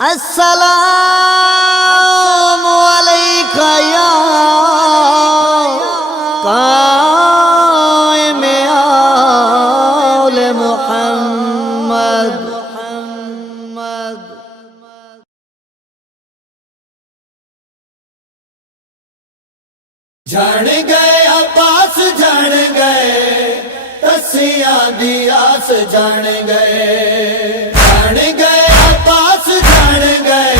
السلام علیکہ یا قائم آل محمد۔ جان گئے عباس جان گئے تسیاں دی آس جان گئے، جان گئے عباس جان گئے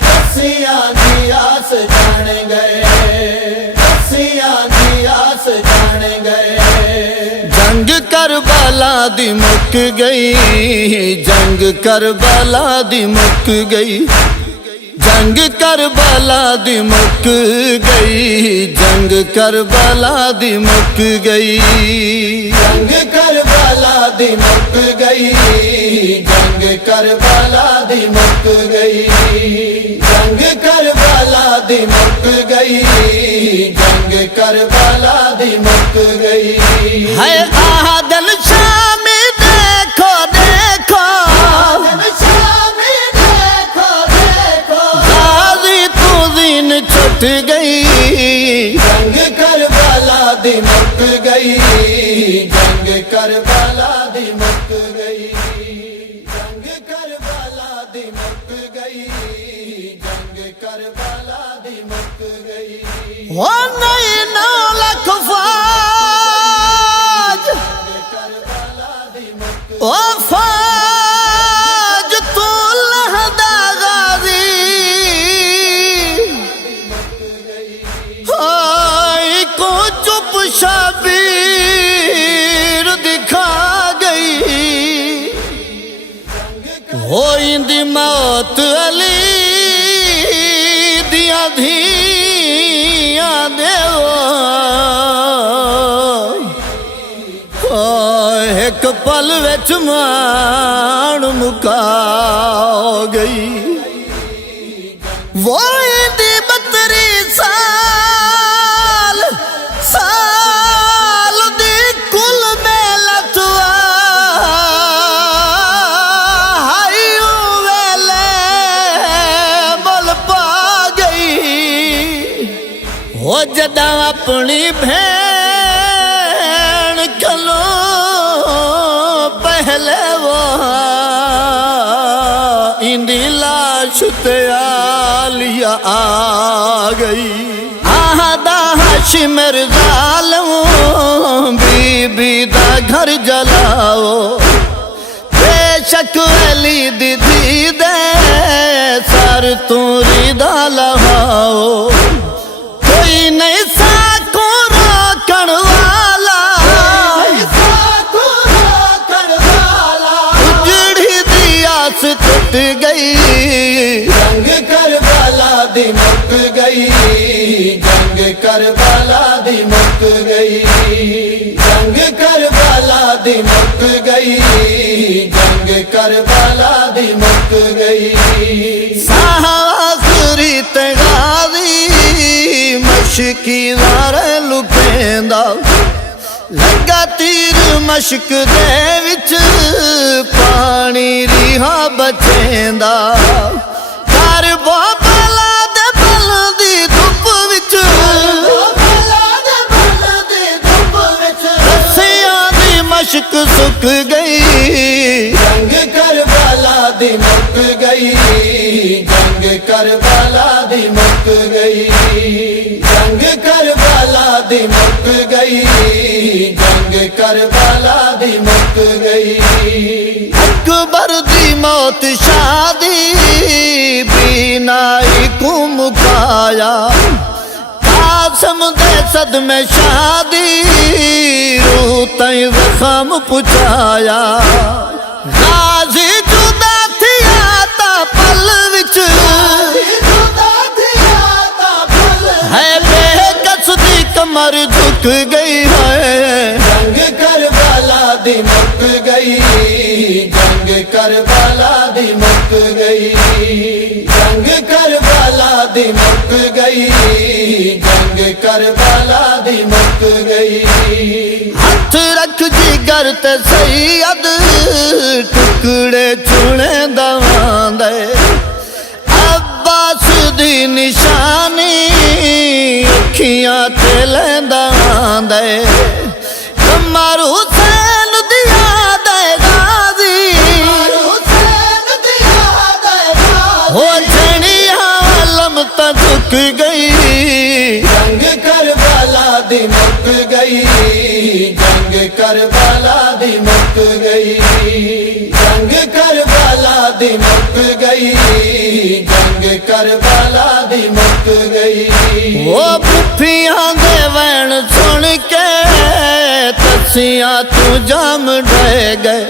تسیاں دی آس جان گئے، تسیاں دی آس جان گئے۔ جنگ کربلا دی مک گئی، جنگ کربلا دی مک گئی، جنگ کربلا دی مک گئی، جنگ کربلا دی مک گئی، جنگ کربلا دی مک گئی، جنگ کربلا دی مک گئی، جنگ کربلا دی مک گئی، جنگ کربلا دی مک گئی۔ ہے عادل شامی دیکھو دیکھو، چھٹ گئی، جنگ کربلا دی مک گئی، جنگ کربلا دی مک گئی، جنگ کربلا دی مک گئی، جنگ کربلا دی مک گئی۔ وہ نہیں 9 لاکھ فوج، وہ فوج تو لہدا غازی، کو چپ شبیر دکھا گئی، ہوئی دی موت علی دیا دھیاں دیو، ایک پل وچ مان مکا گئی، وہ دی 32 سال دی کل محنت ہائیوں ویلے مل پا گئی، وہ جداں اپنی بہن کلوں پہلے وہ اندی لاش تے آلیا آ گئی، ہاشم ظالم بی بی دا گھر جلاؤ، بے شک علی دی دھی دے سر تو ردا لہاؤ، کوئی نہیں ساکو روکن والا، اجڑی دی آس ٹوٹ گئی، جنگ کربلا دی مک گئی، جنگ کربلا دی مک گئی، جنگ کربلا دی مک گئی، جنگ کربلا دی مک گئی۔ آخری تغازی مشکی وار لپیندا، لگا تیر مشک دے وچ پانی ریہا بچیندا، کر بابلا دے بل دی دھپ وچ رسیاں دی مشک سک گئی، جنگ کربلا دی مک گئی، جنگ کربلا دی مک گئی، جنگ کربلا دی مک گئی، جنگ کربلا دی مک گئی۔ اکبر دی موت شادی بینائی کو مکایا، قاسم دے صدمے شادی روح تائیں زخم پچایا، غازی جدا تھیا تا پل وچ ہے بے کس دی کمر جھک گئی ہے، جنگ کربلا دی مک گئی، جنگ کربلا دی مک گئی، جنگ کربلا دی مک گئی، جنگ کربلا دی مک گئی۔ ہاتھ رکھ جگر تے سید ٹکڑے چنے دواں دے، عباس دی نشانی اکھیاں تے لیندا آندے قمر حسین دی یاد غازی ہو جھڑیاں عالم تا جھک گئی جنگ کربلا دی مک گئی جنگ کربلا دی مک گئی جنگ کربلا دی مک گئی جنگ کربلا دی مک گئی وہ پھپھیاں دے وین سن کے تسیاں تو جام ڈے گئے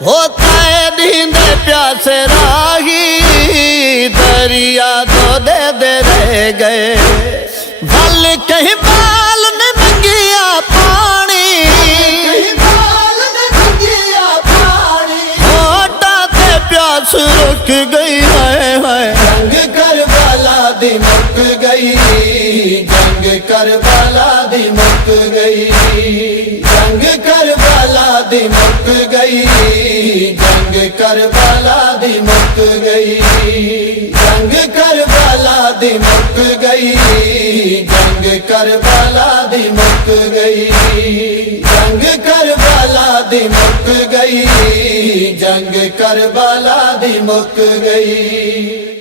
ہوتا ہے دیندے پیاسے راہی دریا تو دے رہ گئے بل کہیں بال نے منگیا پانی ہوتا تے پیاس رک گئی ہے جنگ کربلا دی مک گئی جنگ کربلا دی مک گئی جنگ کربلا دی مک گئی جنگ کربلا دی مک گئی جنگ کربلا دی مک گئی جنگ کربلا دی مک گئی جنگ کربلا دی مک گئی جنگ کربلا دی مک گئی